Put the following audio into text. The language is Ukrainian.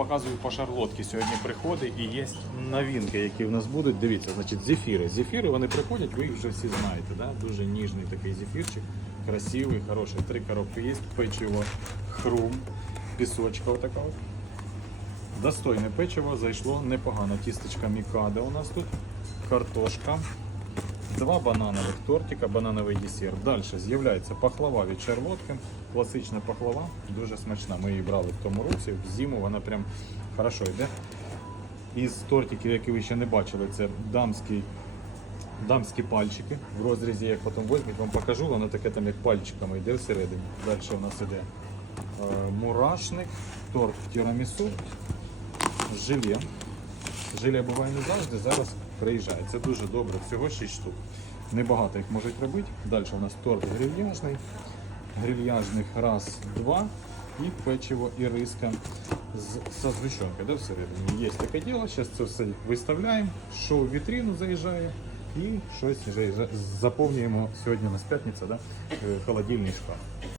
показую по шарлотки. Сьогодні приходить і є новинки, які в нас будуть. Дивіться, значить, зефіри. Зефіри вони приходять, ви їх вже всі знаєте. Да? Дуже ніжний такий зефірчик, красивий, хороший. Три коробки є, печиво, хрум, пісочка отака. от. Достойне печиво зайшло непогано. Тістечка Мікада у нас тут, картошка, два бананових тортика, банановий десерт. Далі з'являється пахлава від шарлотки. Класична пахлава, дуже смачна. Ми її брали в тому році, в зиму вона прям хорошо йде. Із тортиків, які ви ще не бачили, це дамський, дамські пальчики в розрізі, як потім візьмуть, вам покажу, воно таке там як пальчиками йде всередині. Далі у нас іде е, мурашник, торт в тірамісу, желе. Желе буває не завжди, зараз приїжджає. Це дуже добре, всього 6 штук. Небагато їх можуть робити. Далі у нас торт грильяжний. Грильяжних раз, два. І печиво і риска з, со да, всередині. Є таке діло, зараз це все виставляємо, що в вітрину заїжджає і щось заповнюємо сьогодні у нас да, е, холодильний шкаф.